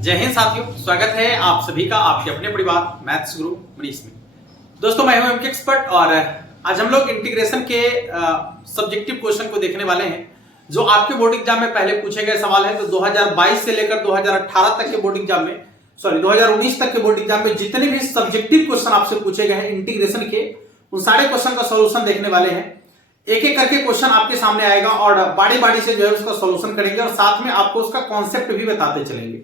जय हिंद साथियों, स्वागत है आप सभी का आपके अपने परिवार मैथ्स गुरु मनीष में। दोस्तों मैं हूं एमके एक्सपर्ट और आज हम लोग इंटीग्रेशन के सब्जेक्टिव क्वेश्चन को देखने वाले हैं जो आपके बोर्ड एग्जाम में पहले पूछे गए सवाल है। तो 2022 से लेकर 2018 तक के बोर्ड एग्जाम में 2019 तक के बोर्ड एग्जाम में जितने भी सब्जेक्टिव क्वेश्चन आपसे पूछे गए हैं इंटीग्रेशन के, उन सारे क्वेश्चन का सोल्यूशन देखने वाले हैं। एक एक करके क्वेश्चन आपके सामने आएगा और बारी बारी से जो है उसका सोल्यूशन करेंगे और साथ में आपको उसका कॉन्सेप्ट भी बताते चलेंगे।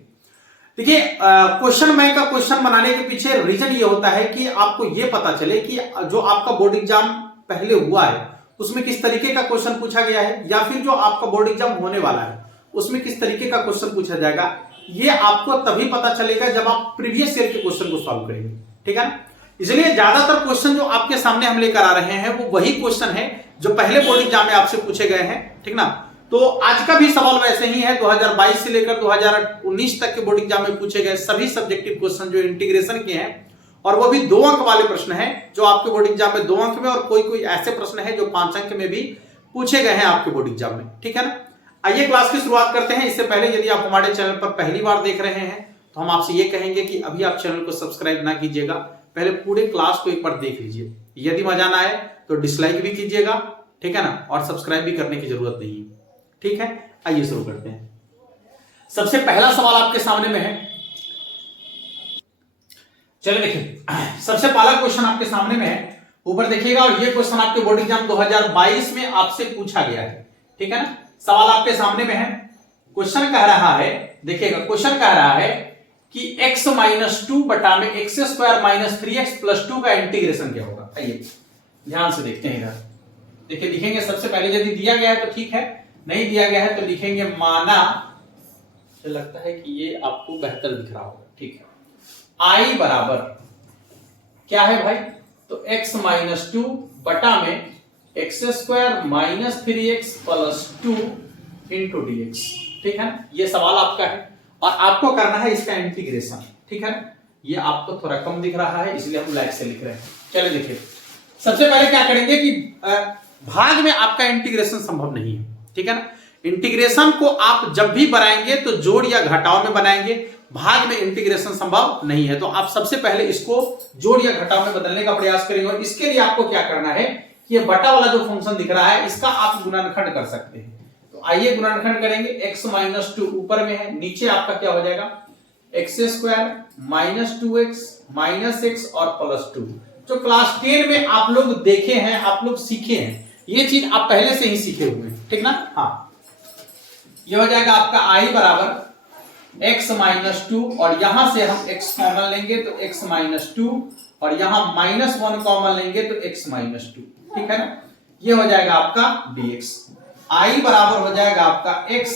देखिए, क्वेश्चन बैंक का क्वेश्चन बनाने के पीछे रीजन ये होता है कि आपको ये पता चले कि जो आपका बोर्ड एग्जाम पहले हुआ है उसमें किस तरीके का क्वेश्चन पूछा गया है, या फिर जो आपका बोर्ड एग्जाम होने वाला है उसमें किस तरीके का क्वेश्चन पूछा जाएगा। ये आपको तभी पता चलेगा जब आप प्रीवियस ईयर के क्वेश्चन को सॉल्व करेंगे, ठीक है ना। इसलिए ज्यादातर क्वेश्चन जो आपके सामने हम लेकर आ रहे हैं वो वही क्वेश्चन है जो पहले बोर्ड एग्जाम में आपसे पूछे गए हैं, ठीक ना। तो आज का भी सवाल वैसे ही है। 2022 से लेकर 2019 तक के बोर्ड एग्जाम में पूछे गए सभी सब्जेक्टिव क्वेश्चन जो इंटीग्रेशन के हैं, और वो भी 2 अंक वाले प्रश्न हैं जो आपके बोर्ड एग्जाम में 2 अंक में, और कोई कोई ऐसे प्रश्न है जो 5 अंक में भी पूछे गए हैं आपके बोर्ड एग्जाम में, ठीक है ना। आइए क्लास की शुरुआत करते हैं। इससे पहले यदि आप हमारे चैनल पर पहली बार देख रहे हैं तो हम आपसे ये कहेंगे कि अभी आप चैनल को सब्सक्राइब ना कीजिएगा, पहले पूरे क्लास को एक बार देख लीजिए। यदि मजा ना आए तो डिसलाइक भी कीजिएगा, ठीक है ना, और सब्सक्राइब भी करने की जरूरत नहीं है, ठीक है। आइए शुरू करते हैं। सबसे पहला सवाल आपके सामने में है, चलिए देखिए। सबसे पहला क्वेश्चन आपके सामने में है, ऊपर देखिएगा, और ये क्वेश्चन आपके बोर्ड एग्जाम 2022 में आपसे पूछा गया है, ठीक है ना। सवाल आपके सामने में है। क्वेश्चन कह रहा है, देखिएगा, क्वेश्चन कह रहा है कि x - 2 बटा में x² - 3x + 2 का इंटीग्रेशन क्या होगा। आइए ध्यान से देखते हैं। इधर देखिए, लिखेंगे सबसे पहले, यदि दिया गया है तो ठीक है, नहीं दिया गया है तो लिखेंगे माना। मुझे लगता है कि ये आपको बेहतर दिख रहा होगा, ठीक है। I बराबर क्या है भाई, तो x - 2 बटा में x² - 3x + 2 इंटू dx, ठीक है ना। ये सवाल आपका है और आपको करना है इसका इंटीग्रेशन, ठीक है ना। ये आपको थोड़ा कम दिख रहा है इसलिए हम लाइक से लिख रहे हैं। चलिए देखिए, सबसे पहले क्या करेंगे कि भाग में आपका इंटीग्रेशन संभव नहीं है, ठीक है ना। इंटीग्रेशन को आप जब भी बनाएंगे तो जोड़ या घटाव में बनाएंगे, भाग में इंटीग्रेशन संभव नहीं है। तो आप सबसे पहले इसको जोड़ या घटाव में बदलने का प्रयास करेंगे, और इसके लिए आपको क्या करना है कि ये बटा वाला जो फंक्शन दिख रहा है इसका आप गुणनखंड कर सकते हैं। तो आइए गुणनखंड करेंगे। x - 2 ऊपर में है, नीचे आपका क्या हो जाएगा, x² - 2x - x और +2। जो क्लास 10 में आप लोग देखे हैं, आप लोग सीखे हैं, ये चीज आप पहले से ही सीखे हुए हैं, ठीक ना। हाँ, ये हो जाएगा आपका I बराबर x - 2, और यहां से हम x कॉमन लेंगे तो x - 2, और यहां -1 कॉमन लेंगे तो x - 2, ठीक है ना। ये हो जाएगा आपका dx। I बराबर हो जाएगा आपका x -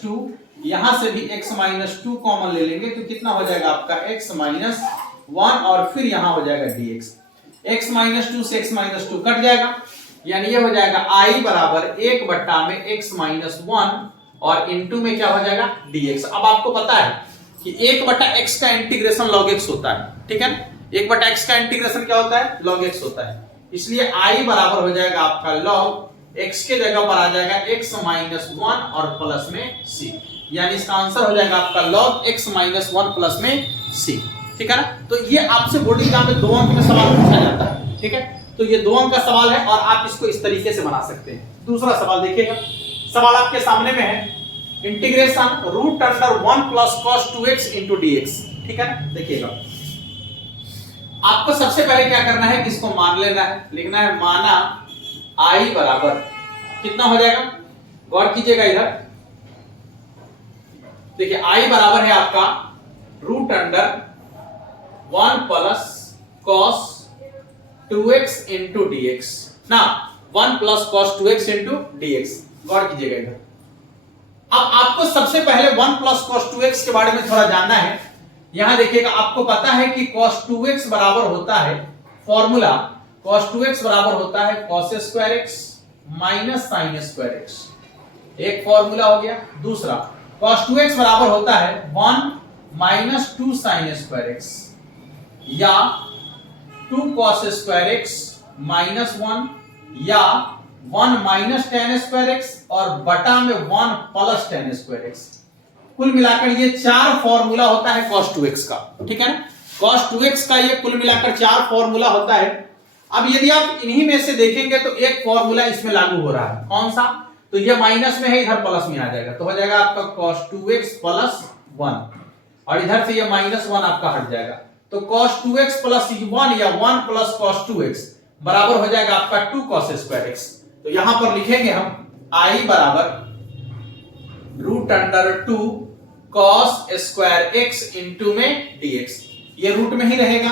2, यहां से भी x - 2 कॉमन ले लेंगे तो कितना हो जाएगा आपका x - 1, और फिर यहां हो जाएगा dx। x - 2 से x - 2 कट जाएगा, यानी ये हो जाएगा I बराबर 1 बट्टा में x - 1 और इनटू में क्या हो जाएगा dx। अब आपको पता है कि 1 बटा x का इंटीग्रेशन log x होता है, ठीक है ना। 1 बटा x का इंटीग्रेशन क्या होता है, log x होता है। इसलिए I बराबर हो जाएगा आपका log x के जगह पर आ जाएगा x - 1 और प्लस में c, यानी इसका आंसर हो जाएगा आपका log x - 1 प्लस में c, ठीक है ना। तो ये आपसे बोर्ड एग्जाम में 2 अंक में सवाल पूछा जाता है, ठीक है। तो ये 2 अंक का सवाल है और आप इसको इस तरीके से बना सकते हैं। दूसरा सवाल देखिएगा, सवाल आपके सामने में है, integration √1 + cos 2x into dx, ठीक है ना। देखिएगा, आपको सबसे पहले क्या करना है कि इसको मान लेना है, लिखना है माना I बराबर कितना हो जाएगा, गौर कीजिएगा इधर। देखिए I बराबर है आपका √1 + cos 2x इंटू dx ना, 1 + cos 2x इंटू dx, गौर कीजिएगा इधर। अब आपको सबसे पहले 1 + cos 2x के बारे में थोड़ा जानना है। यहां देखिएगा, आपको पता है कि cos 2x बराबर होता है, फॉर्मूला cos 2x बराबर होता है cos² x - sin²x, एक फॉर्मूला हो गया। दूसरा cos 2x बराबर होता है 1 - 2 sin²x या 2 cos² x - 1 या 1 - tan² x और बटा में 1 + tan² x। कुल मिलाकर ये 4 फॉर्मूला होता है cos 2x का, ठीक है ना। cos 2x का ये कुल मिलाकर 4 फॉर्मूला होता है। अब यदि आप इन्हीं में से देखेंगे तो एक फॉर्मूला इसमें लागू हो रहा है, कौन सा? तो ये माइनस में है, इधर प्लस में आ जाएगा, तो हो जाएगा आपका cos 2x प्लस 1, और इधर से ये -1 आपका हट जाएगा, तो cos 2x प्लस 1 या 1 प्लस cos 2x बराबर हो जाएगा आपका 2 cos स्क्वायर x। तो यहां पर लिखेंगे हम I बराबर √2 cos स्क्वायर x इंटू में dx, ये रूट में ही रहेगा।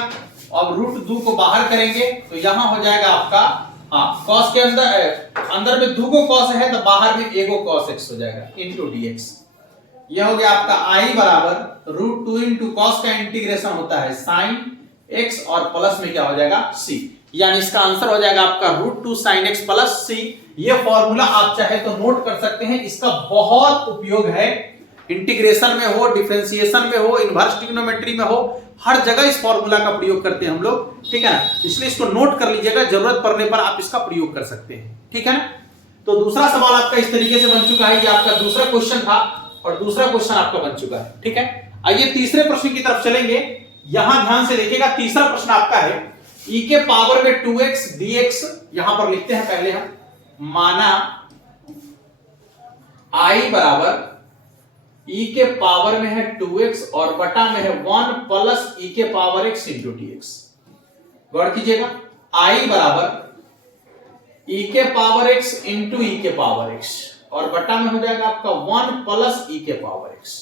अब √2 को बाहर करेंगे तो यहां हो जाएगा आपका, cos के अंदर में 2 को cos है तो बाहर में 1 को cos x हो जाएगा इंटू dx। ये हो गया आपका I बराबर √2 इंटू cos का इंटीग्रेशन होता है sin x और प्लस में क्या हो जाएगा c, यानी इसका आंसर हो जाएगा आपका √2 sin x प्लस c। ये फॉर्मूला आप चाहे तो नोट कर सकते हैं, इसका बहुत उपयोग है, इंटीग्रेशन में हो, डिफरेंशिएशन में हो, इनवर्स ट्रिग्नोमेट्री में हो, हर जगह इस फॉर्मूला का प्रयोग करते हैं हम लोग, ठीक है ना। इसलिए इसको नोट कर लीजिएगा, जरूरत पड़ने पर आप इसका प्रयोग कर सकते हैं, ठीक है ना। तो दूसरा सवाल आपका इस तरीके से बन चुका है, ये आपका दूसरा क्वेश्चन था और दूसरा क्वेश्चन आपका बन चुका है, ठीक है। आइए तीसरे प्रश्न की तरफ चलेंगे। यहां ध्यान से देखिएगा, तीसरा प्रश्न आपका है e के पावर में 2x dx, यहां पर लिखते हैं पहले हम, माना I बराबर e के पावर में है 2x और बटा में है 1 प्लस e के पावर x इंटू dx। गौर कीजिएगा, I बराबर e के पावर x इंटू e के पावर x और बटा में हो जाएगा आपका 1 प्लस e के पावर x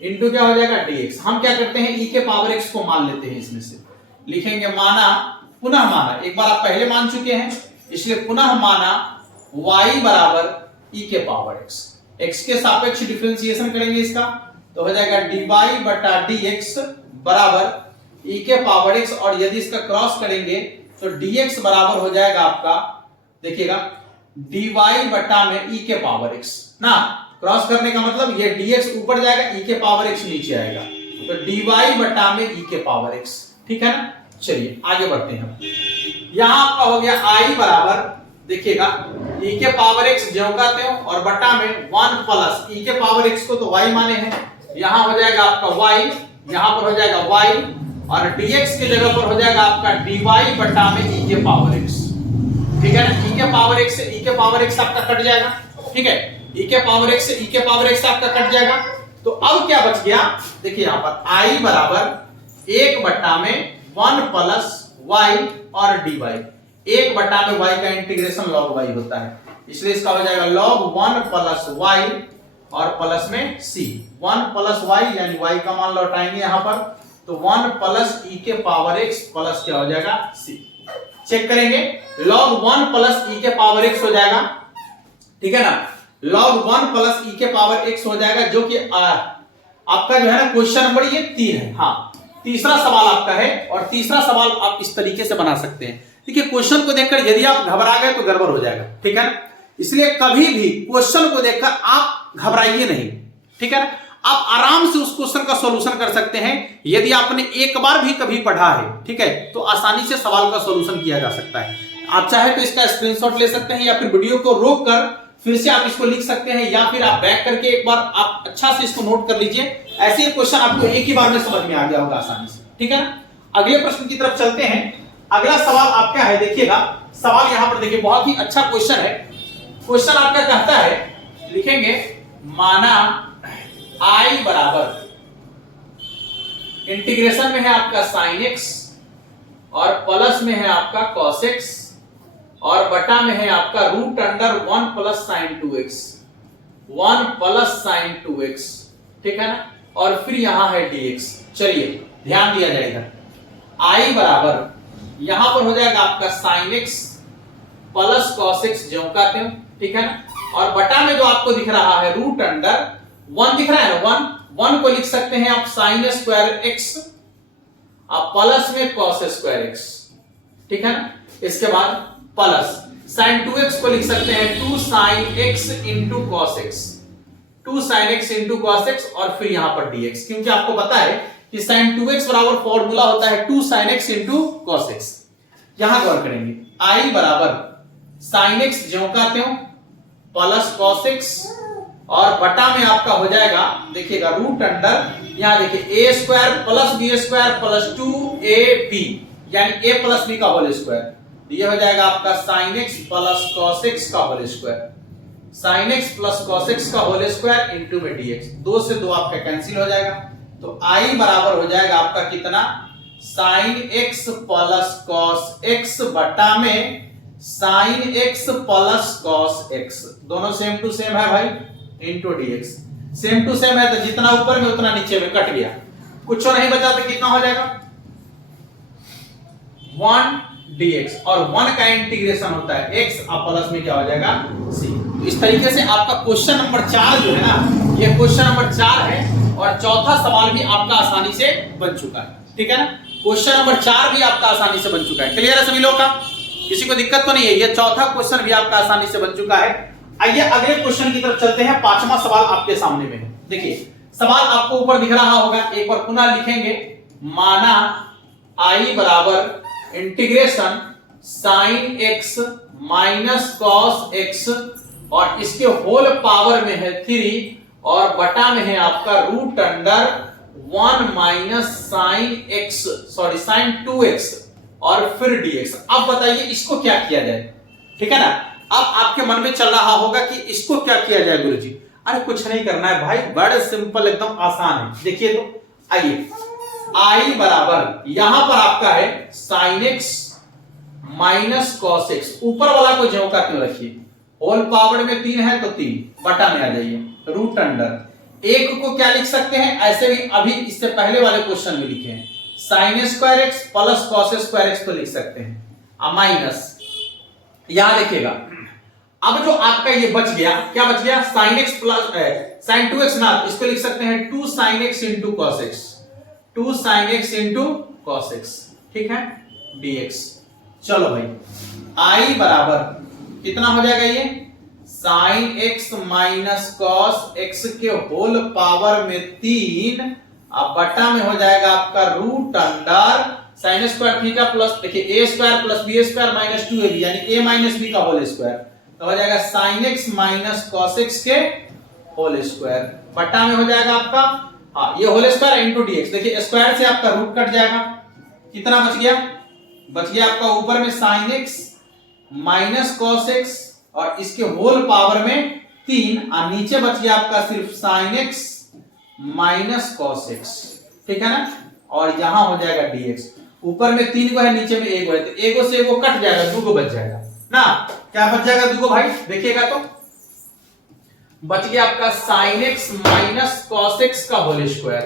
इंटू क्या हो जाएगा dx। हम क्या करते हैं, e के पावर x को मान लेते हैं, इसमें से लिखेंगे माना, पुनः माना, एक बार आप पहले मान चुके हैं इसलिए पुनः माना y बराबर e के पावर x, x के सापेक्ष डिफरेंशिएशन करेंगे इसका, तो हो जाएगा dy बटा dx बराबर e के पावर x, और यदि इसका क्रॉस करेंगे तो dx बराबर हो जाएगा आपका, देखिएगा dy बटा में e के पावर x ना, क्रॉस करने का मतलब ये dx ऊपर जाएगा, e के पावर x नीचे आएगा, तो dy बटा में e के पावर x, ठीक है ना। चलिए आगे बढ़ते हैं। यहां आपका हो गया I बराबर, देखिएगा e के पावर x ज्यों का त्यों और बटा में 1 प्लस e के पावर x को तो y माने हैं, यहां हो जाएगा आपका y, यहां पर हो जाएगा y, और dx की जगह पर हो जाएगा आपका dy बटा में e के पावर x, ठीक है ना। e के पावर x से e के पावर x आपका कट जाएगा, ठीक है, e के पावर x से e के पावर x आपका कट जाएगा। तो अब क्या बच गया, देखिए यहां पर I बराबर 1 बटा में 1 प्लस y और dy, 1 बटा में y का इंटीग्रेशन log y होता है, इसलिए इसका हो जाएगा log 1 प्लस y और प्लस में c, 1 प्लस y यानी y का मान लौटाएंगे यहां पर, तो 1 प्लस e के पावर x प्लस क्या हो जाएगा c। चेक करेंगे, log 1 प्लस e के पावर x हो जाएगा, ठीक है ना, log 1 प्लस e के पावर x हो जाएगा, जो कि आपका जो है ना क्वेश्चन नंबर ये 3 है। हाँ, तीसरा सवाल आपका है, और तीसरा सवाल आप इस तरीके से बना सकते हैं। देखिए क्वेश्चन को देखकर यदि आप घबरा गए तो गड़बड़ हो जाएगा, ठीक है ना, इसलिए कभी भी क्वेश्चन को देखकर आप घबराइए नहीं, ठीक है ना। आप आराम से उस क्वेश्चन का सॉल्यूशन कर सकते हैं, यदि आपने एक बार भी कभी पढ़ा है, ठीक है, तो आसानी से सवाल का सॉल्यूशन किया जा सकता है। आप चाहे तो इसका स्क्रीनशॉट ले सकते हैं, या फिर वीडियो को रोक कर फिर से आप इसको लिख सकते हैं, या फिर आप बैक करके एक बार आप अच्छा से इसको नोट कर लीजिए, ऐसे क्वेश्चन आपको एक ही बार में समझ में आ गया होगा आसानी से, ठीक है ना। अगले प्रश्न की तरफ चलते हैं। अगला सवाल आपका है, देखिएगा सवाल यहां पर देखिए, बहुत ही अच्छा क्वेश्चन है। क्वेश्चन आपका कहता है, लिखेंगे माना I बराबर इंटीग्रेशन में है आपका sin x और प्लस में है आपका cos x और बटा में है आपका √1 plus sin 2x, 1 plus sin 2x, ठीक है ना, और फिर यहां है dx। चलिए ध्यान दिया जाएगा, I बराबर यहां पर हो जाएगा आपका sin x plus cos x ज्यों का त्यों, ठीक है ना, और बटा में जो आपको दिख रहा है √1 दिख रहा है ना, 1 को लिख सकते हैं आप sin स्क्वायर x आप प्लस में cos स्क्वायर x, ठीक है ना। इसके बाद प्लस sin 2x को लिख सकते हैं 2 sin x into cos x, 2 sin x into cos x और फिर यहां पर dx, क्योंकि आपको पता है कि sin 2x बराबर फॉर्मूला होता है 2 sin x into cos x। यहां गौर करेंगे, I बराबर sin x ज्यों का त्यों प्लस cos x और बटा में आपका हो जाएगा, देखिएगा रूट अंडर, यहां देखिए A square plus B square plus 2ab, यानी ए प्लस बी का होल स्क्वायर, ये हो जाएगा आपका sin x plus cos x का whole square, sin x plus cos x का होल स्क्वायर इंटू में dx, 2 से 2 आपका कैंसिल हो जाएगा, तो i बराबर हो जाएगा आपका कितना, sin x plus cos x बटा में sin x plus cos x, दोनों सेम टू सेम है भाई, into dx, same to same है तो जितना ऊपर में उतना नीचे में कट गया, कुछ नहीं बचा तो कितना हो जाएगा 1 dx, और 1 का इंटीग्रेशन होता है x, अब प्लस में क्या हो जाएगा c। तो इस तरीके से आपका क्वेश्चन नंबर 4 जो है ना, ये क्वेश्चन नंबर 4 है, और चौथा सवाल भी आपका आसानी से बन चुका है, ठीक है ना, क्वेश्चन नंबर 4 भी आपका आसानी से बन चुका है। क्लियर है सभी लोग का, किसी को दिक्कत तो नहीं है, ये चौथा क्वेश्चन भी आपका आसानी से बन चुका है। आइए अगले क्वेश्चन की तरफ चलते हैं, 5वां सवाल आपके सामने में है। देखिए सवाल आपको ऊपर दिख रहा होगा, एक बार पुनः लिखेंगे, माना i बराबर integration sin x minus cos x, और इसके होल पावर में है 3, और बटा में है आपका root under 1 minus sin x, sorry sin 2x, और फिर dx। अब बताइए इसको क्या किया जाए, ठीक है ना। अब आपके मन में चल रहा होगा कि इसको क्या किया जाए गुरुजी। अरे कुछ नहीं करना है भाई, बड़ा सिंपल, एकदम आसान है। देखिए तो आइए, i बराबर यहां पर आपका है sin x minus cos x, ऊपर वाला को ज्यों का त्यों रखिए, होल पावर में 3 है तो 3, बटा में आ जाइए, रूट अंडर, एक को क्या लिख सकते हैं, ऐसे भी अभी इससे पहले वाले क्वेश्चन में लिखे हैं, sin square x plus cos square x को लिख सकते हैं, माइनस, यहां देखिएगा अब जो आपका ये बच गया, क्या बच गया, sin x plus sin 2x ना, इसको लिख सकते हैं 2 sin x into cos x, 2 sin x into cos x, ठीक है, dx। चलो भाई i बराबर कितना हो जाएगा, ये sin x minus cos x के होल पावर में 3, अब बटा में हो जाएगा आपका root under sin square theta plus, देखिए a square plus b square minus 2ab, यानी a माइनस b का होल स्क्वायर, तो हो जाएगा sin x minus cos x के होल स्क्वायर, बटा में हो जाएगा आपका, हाँ ये होल स्क्वायर इंटू dx, देखिए स्क्वायर से आपका रूट कट जाएगा, कितना बच गया, बच गया आपका ऊपर में sin x minus cos x, और इसके होल पावर में 3, और नीचे बच गया आपका सिर्फ sin x minus cos x, ठीक है ना, और यहां हो जाएगा dx, ऊपर में 3 को है, नीचे में 1 है, तो 1 से 1 कट जाएगा, 2 को बच जाएगा ना, क्या बच जाएगा 2 को भाई, देखिएगा तो बच गया आपका sin x minus cos x का होल स्क्वायर,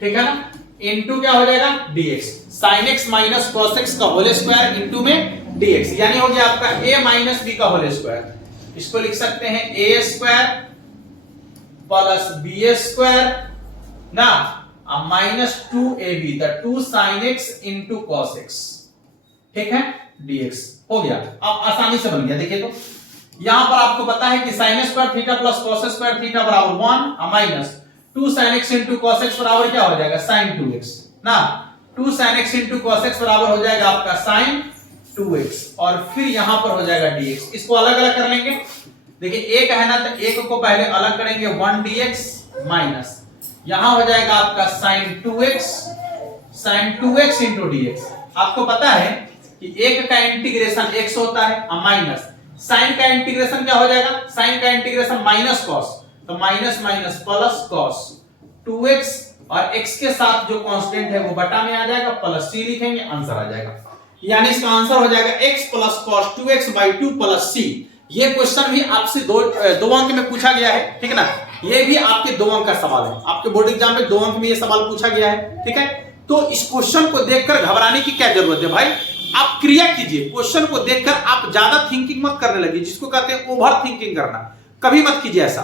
ठीक है ना, इनटू क्या हो जाएगा dx, sin x minus cos x का होल स्क्वायर इनटू में dx, यानी हो गया आपका a माइनस b का होल स्क्वायर, इसको लिख सकते हैं a square plus b square ना, minus 2ab, the 2 sin x into cos x, ठीक है, dx हो गया। अब आसानी से बन गया, देखिए तो यहां पर आपको पता है कि sin square theta plus cos square theta बराबर 1, minus 2 sin x into cos x बराबर क्या हो जाएगा sin 2x ना, 2 sin x into cos x बराबर हो जाएगा आपका sin 2x, और फिर यहां पर हो जाएगा dx, इसको अलग अलग कर लेंगे, देखिए एक है ना, तो एक को पहले अलग करेंगे, 1 dx माइनस, यहां हो जाएगा आपका sin 2x इंटू dx। आपको पता है कि एक का इंटीग्रेशन x होता है, माइनस साइन का इंटीग्रेशन क्या हो जाएगा, साइन का इंटीग्रेशन माइनस कॉस, तो minus minus plus cos 2x, और x के साथ जो कांस्टेंट है वो बटा में आ जाएगा, प्लस c लिखेंगे, आंसर आ जाएगा, यानी इसका आंसर हो जाएगा x plus cos 2x by 2 plus c। ये क्वेश्चन भी आपसे दो अंक में पूछा गया है, ठीक है ना, ये भी आपके 2 अंक का सवाल है, आपके बोर्ड एग्जाम में 2 अंक में ये सवाल पूछा गया है, ठीक है। तो इस क्वेश्चन को देखकर घबराने की क्या जरूरत है भाई, आप क्रिया कीजिए, क्वेश्चन को देखकर आप ज्यादा थिंकिंग मत करने लगिए, जिसको कहते हैं ओवर थिंकिंग करना, कभी मत कीजिए ऐसा।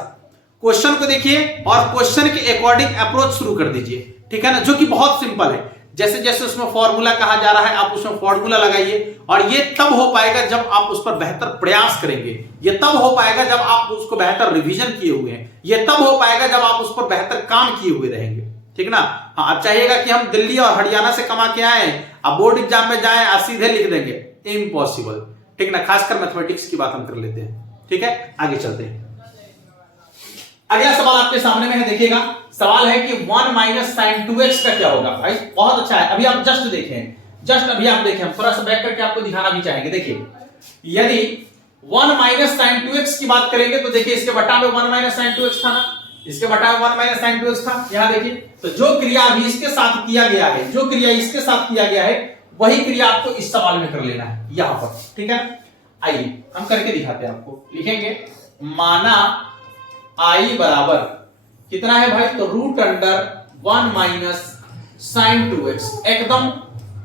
क्वेश्चन को देखिए और क्वेश्चन के अकॉर्डिंग अप्रोच शुरू कर दीजिए, ठीक है ना, जो कि बहुत सिंपल है। जैसे जैसे उसमें फॉर्मूला कहा जा रहा है, आप उसमें फॉर्मूला लगाइए, और ये तब हो पाएगा जब आप उस पर बेहतर प्रयास करेंगे, ये तब हो पाएगा जब आप उसको बेहतर रिवीजन किए हुए हैं, ये तब हो पाएगा जब आप उस पर बेहतर काम किए हुए रहेंगे, ठीक ना। हाँ, आप चाहिएगा कि हम दिल्ली और हरियाणा से कमा के आए, अब बोर्ड एग्जाम में जाएं और सीधे लिख देंगे, इम्पॉसिबल, ठीक ना। खासकर मैथमेटिक्स की बात हम कर लेते हैं, ठीक है, आगे चलते हैं। अगला सवाल आपके सामने में है, देखिएगा सवाल है कि 1 माइनस साइन 2x का क्या होगा। भाई बहुत अच्छा है, अभी आप जस्ट देखें, जस्ट अभी आप देखें, हम थोड़ा सा बैक करके आपको दिखाना भी चाहेंगे। देखिए यदि 1 माइनस साइन 2x की बात करेंगे तो देखिए इसके बटा में 1 माइनस साइन 2x था ना, इसके बटा में 1 माइनस साइन 2x था। यहां देखिए तो जो क्रिया अभी इसके साथ किया गया है, जो क्रिया इसके साथ किया गया है वही क्रिया आपको इस सवाल में कर लेना है यहां पर, ठीक है। आइए हम करके दिखाते हैं आपको। लिखेंगे माना आई बराबर कितना है भाई, तो root under 1 minus sine 2x। एकदम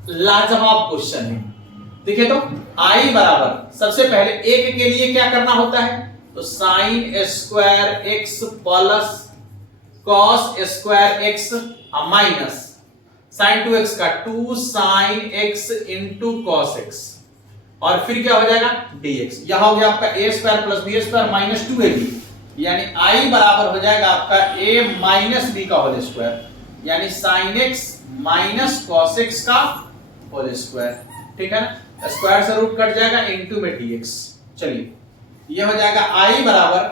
लाजवाब क्वेश्चन है। देखिए तो आई बराबर सबसे पहले एक के लिए क्या करना होता है, तो sine square X plus cos square X minus sine 2x का 2 साइन x इंटू कॉस x, और फिर क्या हो जाएगा dx। यहां हो गया आपका a square plus B square minus 2ab, यानी i बराबर हो जाएगा आपका a माइनस बी का होल स्क्वायर, यानी sine x minus cos x का होल स्क्वायर, ठीक है ना। स्क्वायर से रूट कट जाएगा, इनटू में dx। चलिए ये हो जाएगा i बराबर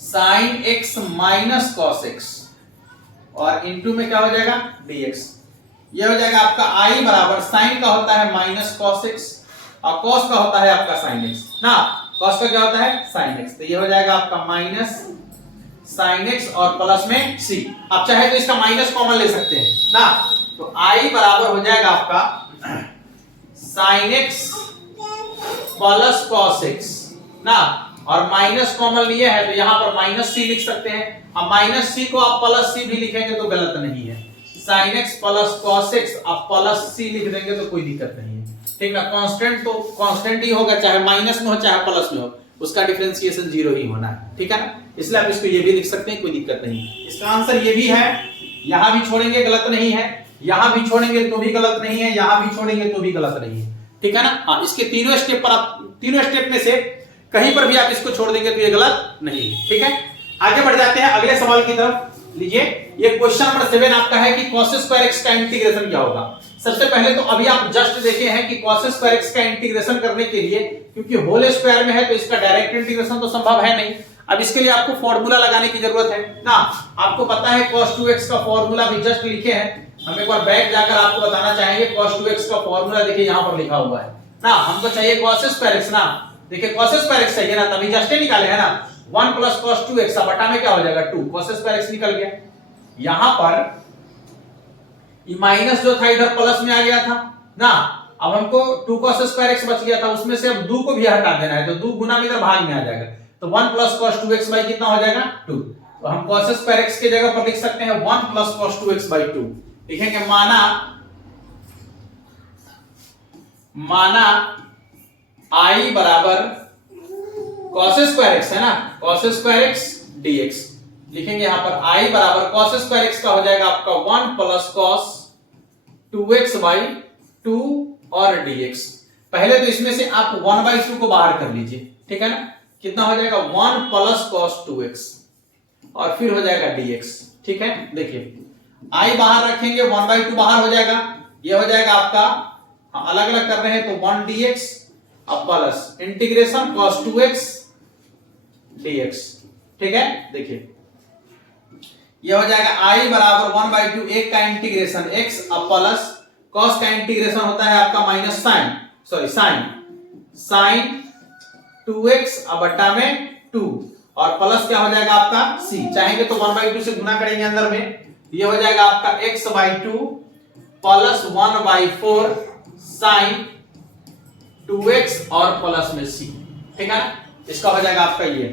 sine x minus cos x, और इनटू में क्या हो जाएगा dx। ये हो जाएगा आपका i बराबर साइन का होता है माइनस कॉस x और कॉस का होता है आपका साइन x ना, कॉस का क्या होता है साइन x। तो ये हो जाएगा आपका माइनस साइन x और प्लस में c। आप चाहे तो इसका माइनस कॉमन ले सकते हैं ना, तो i बराबर हो जाएगा आपका sine x plus cos x ना, और माइनस कॉमन लिए है तो यहां पर माइनस सी लिख सकते हैं। अब माइनस सी को आप प्लस सी भी लिखेंगे तो गलत नहीं है। Sine x plus cos x आप प्लस सी लिख देंगे तो कोई दिक्कत नहीं है, ठीक ना। कांस्टेंट तो कांस्टेंट ही होगा, चाहे माइनस में हो चाहे प्लस में हो, उसका डिफरेंशिएशन जीरो ही होना है, ठीक है ना। इसलिए आप इसको ये भी लिख सकते हैं, कोई दिक्कत नहीं। इसका आंसर ये भी है, यहां भी छोड़ेंगे गलत नहीं है, यहां भी छोड़ेंगे तो भी गलत नहीं है, यहां भी छोड़ेंगे तो भी गलत नहीं है, ठीक है ना। हाँ, इसके तीनों स्टेप पर आप, तीनों स्टेप में से कहीं पर भी आप इसको छोड़ देंगे तो ये गलत नहीं है, ठीक है। आगे बढ़ जाते हैं अगले सवाल की तरफ। लीजिए ये क्वेश्चन नंबर 7 आपका है कि cos स्क्वायर x का इंटीग्रेशन क्या होगा। सबसे पहले तो अभी आप जस्ट देखे हैं कि cos स्क्वायर x का इंटीग्रेशन करने के लिए, क्योंकि होल स्क्वायर में है तो इसका डायरेक्ट इंटीग्रेशन तो संभव है नहीं। अब इसके लिए आपको फॉर्मूला लगाने की जरूरत है ना। आपको पता है cos 2x का फॉर्मूला भी जस्ट लिखे हैं, हम एक बार बैक जाकर आपको बताना चाहेंगे। cos 2x का फॉर्मूला देखिए यहां पर लिखा हुआ है ना, हमको चाहिए cos स्क्वायर x ना। देखिए cos स्क्वायर x चाहिए ना, तभी जस्ट निकाले है ना। 1 प्लस cos 2x बटा में क्या हो जाएगा 2, cos स्क्वायर x निकल गया। यहां पर ये माइनस जो था इधर प्लस में आ गया था ना, अब हमको 2 cos स्क्वायर x बच गया था, उसमें से अब 2 को भी हटा देना है, तो 2 गुना में इधर भाग में आ जाएगा, तो 1 प्लस cos 2x बाई कितना हो जाएगा 2। तो हम cos स्क्वायर x के जगह पर लिख सकते हैं 1 प्लस cos 2x बाई 2। लिखेंगे माना i बराबर cos स्क्वायर x है ना, cos स्क्वायर x dx। लिखेंगे यहां पर i बराबर cos स्क्वायर x का हो जाएगा आपका 1 प्लस cos 2x बाई 2 और dx। पहले तो इसमें से आप 1 बाई 2 को बाहर कर लीजिए, ठीक है ना। कितना हो जाएगा 1 प्लस cos 2x और फिर हो जाएगा dx, ठीक है। देखिए i बाहर रखेंगे 1 बाई 2 बाहर हो जाएगा, ये हो जाएगा आपका, अलग अलग कर रहे हैं तो 1 dx अब plus integration cos 2x dx, ठीक है। देखिए यह हो जाएगा i बराबर 1 बाई 2 एक का इंटीग्रेशन x अब प्लस cos का इंटीग्रेशन होता है आपका माइनस साइन 2x अब बट्टा में 2 और प्लस क्या हो जाएगा आपका c। चाहेंगे तो 1 बाई 2 से गुना करेंगे अंदर में, यह हो जाएगा आपका x by 2 plus 1 by 4 sine 2x और प्लस में c, ठीक है ना। इसका हो जाएगा आपका ये,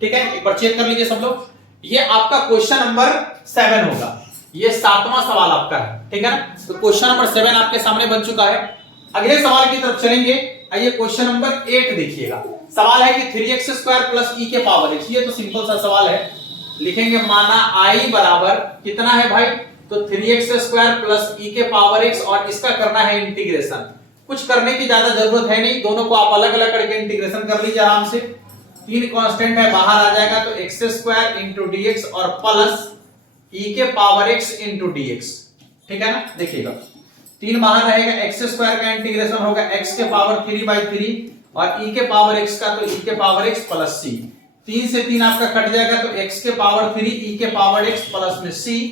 ठीक है। एक बार चेक कर लीजिए सब लोग, ये आपका क्वेश्चन नंबर 7 होगा, ये 7वां सवाल आपका है, ठीक है ना। तो क्वेश्चन नंबर 7 आपके सामने बन चुका है। अगले सवाल की तरफ चलेंगे। आइए क्वेश्चन नंबर 8 देखिएगा। सवाल है कि 3x स्क्वायर प्लस e के पावर x। ये तो सिंपल सा सवाल है। लिखेंगे माना i बराबर कितना है भाई, तो 3x स्क्वायर प्लस e के पावर x और इसका करना है इंटीग्रेशन। कुछ करने की ज्यादा जरूरत है नहीं, दोनों को आप अलग अलग करके इंटीग्रेशन कर लीजिए आराम से। 3 कांस्टेंट है बाहर आ जाएगा तो x स्क्वायर इंटू dx और प्लस e के पावर x इंटू dx, ठीक है ना। देखिएगा 3 बाहर रहेगा, x स्क्वायर का इंटीग्रेशन होगा x के पावर 3 बाई 3 और e के पावर x का तो e के पावर x प्लस c। 3 से 3 आपका कट जाएगा तो x के पावर 3 e के पावर x प्लस में c।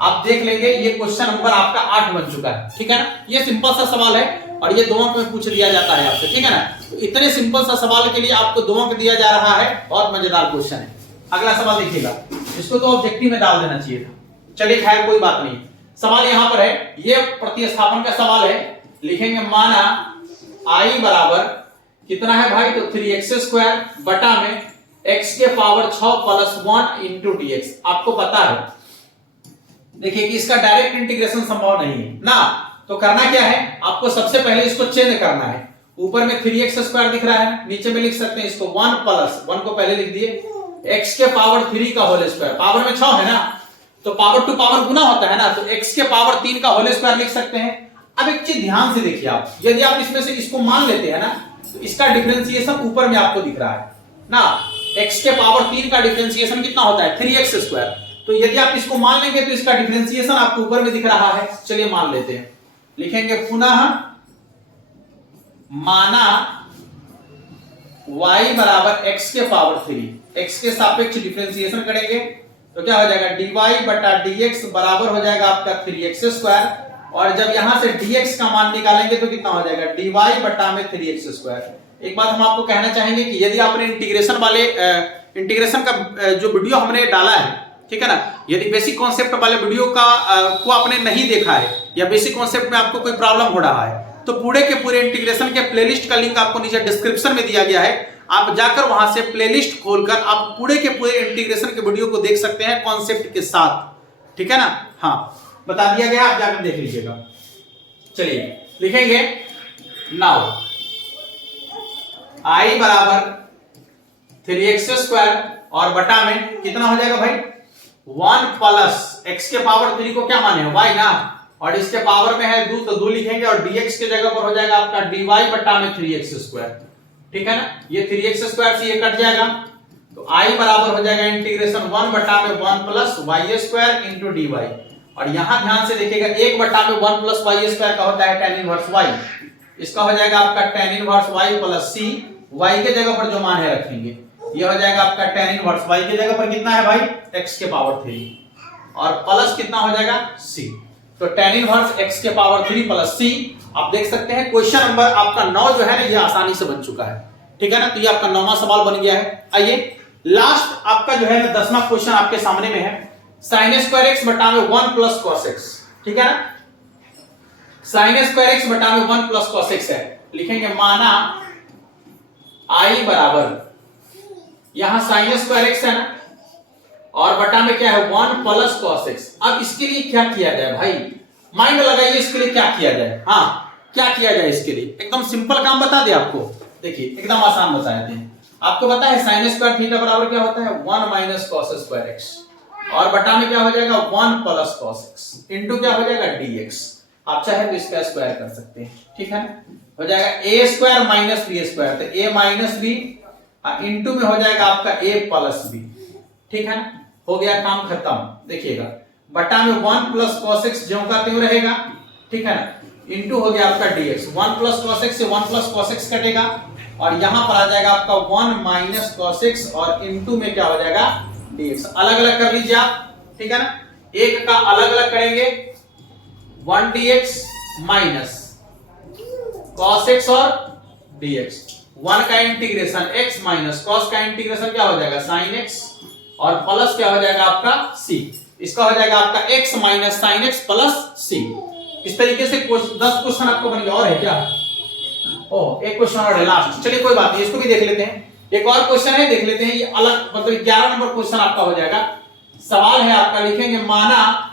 आप देख लेंगे ये क्वेश्चन नंबर आपका 8 बन चुका है, ठीक है ना। ये सिंपल सा सवाल है और ये 2 अंक में पूछ दिया जाता है आपसे, ठीक है ना। तो इतने सिंपल सा सवाल के लिए आपको 2 अंक दिया जा रहा है, बहुत मजेदार क्वेश्चन है। अगला सवाल देखिएगा, इसको तो ऑब्जेक्टिव में डाल देना चाहिए था, चलिए खैर कोई बात नहीं। सवाल यहां पर है, ये प्रतिस्थापन का सवाल है। लिखेंगे माना i बराबर कितना है भाई, तो 3x² बटा में x के पावर 6 प्लस 1 इंटू dx। आपको पता है देखिए कि इसका डायरेक्ट इंटीग्रेशन संभव नहीं है ना, तो करना क्या है, आपको सबसे पहले इसको चेंज करना है। ऊपर में 3x² दिख रहा है, नीचे में लिख सकते हैं इसको 1 प्लस 1 को पहले लिख दिए x के पावर 3 का होल स्क्वायर। पावर में 6 है ना, तो पावर टू पावर गुना होता है ना, तो x के पावर 3 का होल स्क्वायर लिख सकते हैं। अब एक चीज ध्यान से देखिए आप, यदि आप इसमें से इसको मान लेते हैं ना, तो इसका डिफरेंशिएशन ऊपर में आपको दिख रहा है ना, x के पावर 3 का डिफरेंशिएशन कितना होता है 3x²। तो यदि आप इसको मान लेंगे तो इसका डिफरेंशिएशन आपको ऊपर में दिख रहा है। चलिए मान लेते हैं, लिखेंगे पुनः माना y बराबर x के पावर 3, x के सापेक्ष डिफरेंशिएशन करेंगे तो क्या हो जाएगा dy बटा dx बराबर हो जाएगा आपका 3x²। और जब यहां से dx का मान निकालेंगे तो कितना हो जाएगा dy बटा में 3x²। एक बात हम आपको कहना चाहेंगे कि यदि आपने इंटीग्रेशन का जो वीडियो हमने डाला है, ठीक है ना, यदि बेसिक कॉन्सेप्ट वाले वीडियो का को आपने नहीं देखा है या बेसिक कॉन्सेप्ट में आपको कोई प्रॉब्लम हो रहा है, तो पूरे के पूरे इंटीग्रेशन के प्लेलिस्ट का लिंक आपको नीचे डिस्क्रिप्शन में दिया गया है। आप जाकर वहां से प्लेलिस्ट खोलकर आप पूरे के पूरे इंटीग्रेशन के वीडियो को देख सकते हैं कॉन्सेप्ट के साथ, ठीक है ना। हाँ, बता दिया गया, आप जाकर देख लीजिएगा। चलिए लिखेंगे नाउ i बराबर 3x² और बटा में कितना हो जाएगा भाई 1 प्लस x के पावर 3 को क्या माने y ना, और इसके पावर में है 2 तो 2 लिखेंगे और dx के जगह पर हो जाएगा आपका dy बटा में 3x², ठीक है ना। ये 3x² से ये कट जाएगा तो i बराबर हो जाएगा इंटीग्रेशन 1 बटा में 1 प्लस y² इंटू dy। और यहां ध्यान से देखिएगा 1 बटा में 1 प्लस y² का होता है tan इनवर्स y, इसका हो जाएगा आपका tan inverse y plus c। y के जगह पर जो मान है रखेंगे, ये हो जाएगा आपका tan इनवर्स y के जगह पर कितना है भाई x के पावर 3 और प्लस कितना हो जाएगा c। तो tan इनवर्स x के पावर 3 प्लस c। आप देख सकते हैं क्वेश्चन नंबर आपका 9 जो है ना, ये आसानी से बन चुका है, ठीक है ना। तो ये आपका 9वां सवाल बन गया है। आइए लास्ट आपका जो है ना 10वां क्वेश्चन आपके सामने में है, sin² x बटा में 1 प्लस cos x, ठीक है ना। sin² x बटा में 1 प्लस cos x है। लिखेंगे माना i बराबर यहां sin² x है ना, और बटा में क्या है 1 प्लस cos x। अब इसके लिए क्या किया जाए भाई, माइंड लगाइए, इसके लिए क्या किया जाए। हाँ, क्या किया जाए इसके लिए, एकदम सिंपल काम बता दे आपको। देखिए एकदम आसान बता देते हैं। आपको पता है sin² थीटा बराबर क्या होता है 1 माइनस cos² x, और बटा में क्या हो जाएगा 1 प्लस cos x इंटू क्या हो जाएगा dx। आप चाहे तो इसका स्क्वायर कर सकते हैं, ठीक है ना। हो जाएगा a² माइनस b², तो a माइनस b इंटू में हो जाएगा आपका a प्लस b, ठीक है ना। हो गया काम खत्म। देखिएगा बटा में 1 प्लस cos x ज्यों का त्यों रहेगा, ठीक है ना, इंटू हो गया आपका dx। 1 प्लस cos x से 1 प्लस cos x कटेगा और यहां पर आ जाएगा आपका 1 माइनस cos x और इंटू में क्या हो जाएगा dx। अलग अलग कर लीजिए आप, ठीक है ना। एक का अलग अलग करेंगे 1 dx माइनस cos x और dx। 1 का इंटीग्रेशन x माइनस cos का इंटीग्रेशन क्या हो जाएगा sin x और प्लस क्या हो जाएगा आपका c। इसका हो जाएगा आपका x minus sin x plus c। इस तरीके से 10 क्वेश्चन आपको बन गया। और है क्या, ओह एक क्वेश्चन और है लास्ट, चलिए कोई बात नहीं, इसको भी देख लेते हैं। एक और क्वेश्चन है, देख लेते हैं, ये अलग मतलब 11 नंबर क्वेश्चन आपका हो जाएगा। सवाल है आपका, लिखेंगे माना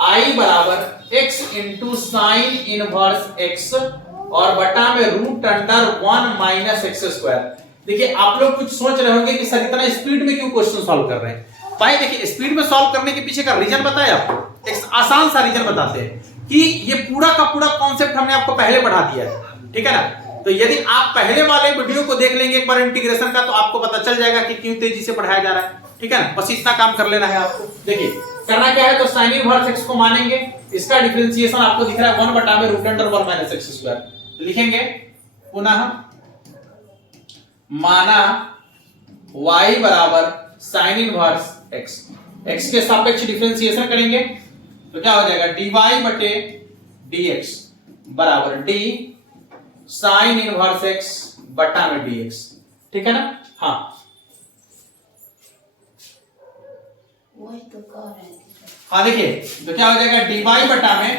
i बराबर x into sine inverse x और बटा में रूट अंडर 1 माइनस x²। देखिए आप लोग कुछ सोच रहे होंगे कि सर इतना स्पीड में क्यों क्वेश्चन सॉल्व कर रहे हैं। भाई देखिए स्पीड में सॉल्व करने के पीछे का रीजन बताया आपको, एक आसान सा रीजन बताते हैं कि ये पूरा का पूरा कॉन्सेप्ट हमने आपको पहले पढ़ा दिया है, ठीक है ना। तो यदि आप पहले वाले वीडियो को देख लेंगे एक बार इंटीग्रेशन का, तो आपको पता चल जाएगा कि क्यों तेजी से पढ़ाया जा रहा है, ठीक है ना। बस इतना काम कर लेना है आपको। देखिए करना क्या है, तो साइन इनवर्स x को मानेंगे, इसका डिफरेंशिएशन आपको दिख रहा है 1 बटा में रूट अंडर 1 माइनस x²। लिखेंगे पुनः माना y बराबर साइन इनवर्स x, x के सापेक्ष डिफरेंशिएशन करेंगे तो क्या हो जाएगा dy बटे dx बराबर d साइन इनवर्स x बटा में dx, ठीक है ना। हाँ वही तो कह रहे थे। हाँ देखिए तो क्या हो जाएगा dy बटा में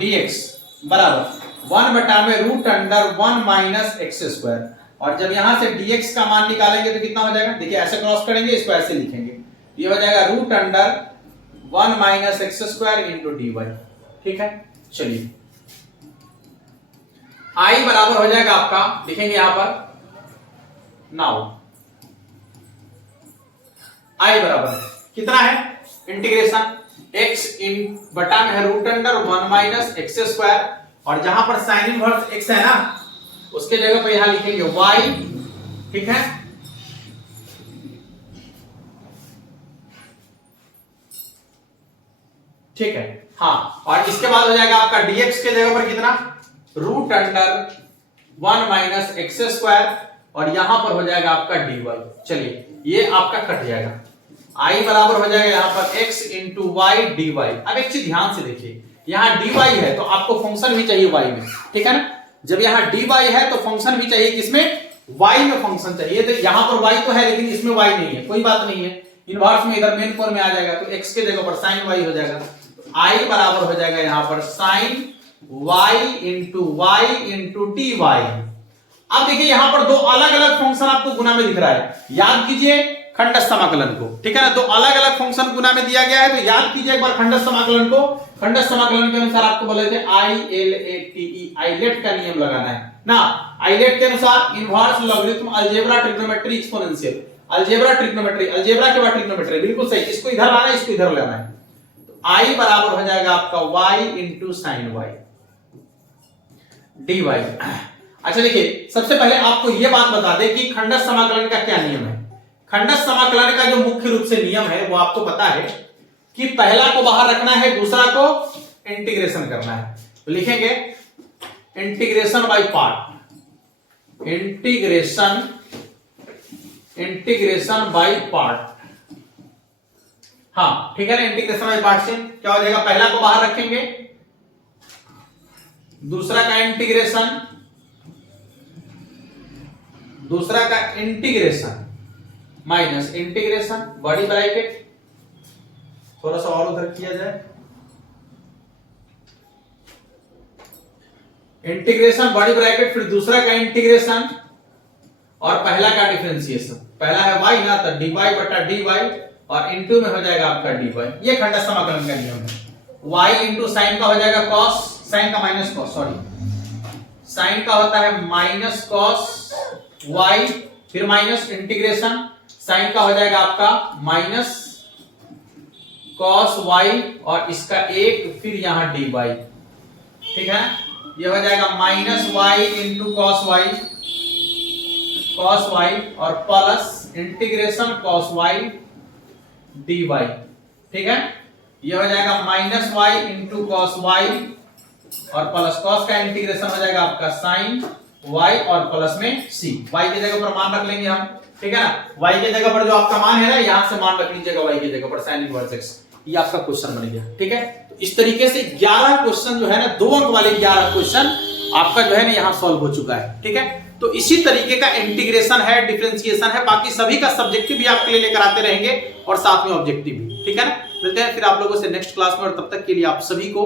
dx बराबर 1 बटा में root under 1 minus X square, और जब यहां से dx का मान निकालेंगे तो कितना हो जाएगा, देखिए ऐसे क्रॉस करेंगे, इसको ऐसे लिखेंगे, ये हो जाएगा root under 1 minus X square into dy, ठीक है। चलिए i बराबर हो जाएगा आपका, लिखेंगे यहां पर नाउ i बराबर है कितना है, इंटीग्रेशन x इन बटा में है root under 1 minus X square, और जहां पर साइन इनवर्स x है ना उसके जगह पर यहां लिखेंगे y, ठीक है। ठीक है हाँ, और इसके बाद हो जाएगा आपका dx के जगह पर कितना, root under 1 minus X square, और यहां पर हो जाएगा आपका dy। चलिए ये आपका कट जाएगा, i बराबर हो जाएगा यहां पर x इंटू वाई dy। अब एक चीज ध्यान से देखिए, यहां dy है तो आपको फंक्शन भी चाहिए y में, ठीक है ना। जब यहां dy है तो फंक्शन भी चाहिए किसमें, y में फंक्शन चाहिए। तो यहां पर y तो है लेकिन इसमें y नहीं है, कोई बात नहीं है, इनवर्स में इधर मेन फॉर्म में आ जाएगा तो x के जगह पर sin y हो जाएगा, तो i बराबर हो जाएगा यहां पर sin y इंटू dy। अब देखिए यहां पर दो अलग अलग फंक्शन आपको गुना में दिख रहा है, याद कीजिए खंडस्थ समाकलन को, ठीक है ना। दो अलग अलग फंक्शन गुना में दिया गया है तो याद कीजिए एक बार खंडस्थ समाकलन को। खंडस्थ समाकलन के अनुसार आपको बोले थे ILATE, आइलेट का नियम लगाना है ना। आइलेट के अनुसार inverse logarithm algebra trigonometry exponential, algebra trigonometry, algebra के बाद ट्रिग्नोमेट्री, बिल्कुल सही, इसको इधर लाना है इसको इधर लाना है, तो i बराबर हो जाएगा आपका y into sine y dy। अच्छा देखिए सबसे पहले आपको यह बात बता दें कि खंडस्थ समाकलन का क्या नियम है। खंडस्थ समाकलन का जो मुख्य रूप से नियम है वो आपको पता है कि पहला को बाहर रखना है, दूसरा को इंटीग्रेशन करना है, तो लिखेंगे integration by part, integration by part. हाँ ठीक है ना, इंटीग्रेशन बाय पार्ट से क्या हो जाएगा, पहला को बाहर रखेंगे, दूसरा का इंटीग्रेशन, दूसरा का इंटीग्रेशन माइनस इंटीग्रेशन बड़ी ब्रैकेट, थोड़ा सा और उधर किया जाए, इंटीग्रेशन बड़ी ब्रैकेट, फिर दूसरा का इंटीग्रेशन और पहला का डिफरेंशिएशन, पहला है y ना तो dy बटा dy और इनटू में हो जाएगा आपका dy। ये खंडस्थ समाकलन का नियम है। y इंटू साइन का हो जाएगा cos, साइन का माइनस cos, सॉरी साइन का होता है माइनस cos y, फिर माइनस इंटीग्रेशन, साइन का हो जाएगा आपका माइनस cos y और इसका एक, फिर यहां dy, ठीक है। ये हो जाएगा minus y into cos y और plus integration cos y dy, ठीक है। ये हो जाएगा minus y into cos y और प्लस cos का इंटीग्रेशन हो जाएगा आपका sin y और प्लस में c, y की जगह पर मान रख लेंगे हम, ठीक है ना। y के जगह पर जो आपका मान है ना यहां से मान रख लीजिएगा y की जगह पर sin इनवर्स x, ये आपका क्वेश्चन बन गया, ठीक है। तो इस तरीके से 11 क्वेश्चन जो है ना, 2 अंक वाले 11 क्वेश्चन आपका जो है ना यहां सॉल्व हो चुका है, ठीक है। तो इसी तरीके का इंटीग्रेशन है, डिफरेंशिएशन है, बाकी सभी का सब्जेक्टिव भी आपके लिए लेकर आते रहेंगे और साथ में ऑब्जेक्टिव भी, ठीक है ना। मिलते हैं फिर आप लोगों से नेक्स्ट क्लास में, और तब तक के लिए आप सभी को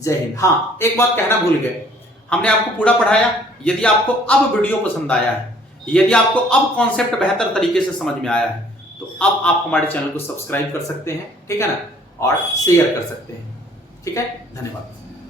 जय हिंद। हाँ एक बात कहना भूल गए, हमने आपको पूरा पढ़ाया, यदि आपको अब वीडियो पसंद आया है, यदि आपको अब कॉन्सेप्ट बेहतर तरीके से समझ में आया है, तो अब आप हमारे चैनल को सब्सक्राइब कर सकते हैं, ठीक है ना, और शेयर कर सकते हैं, ठीक है। धन्यवाद।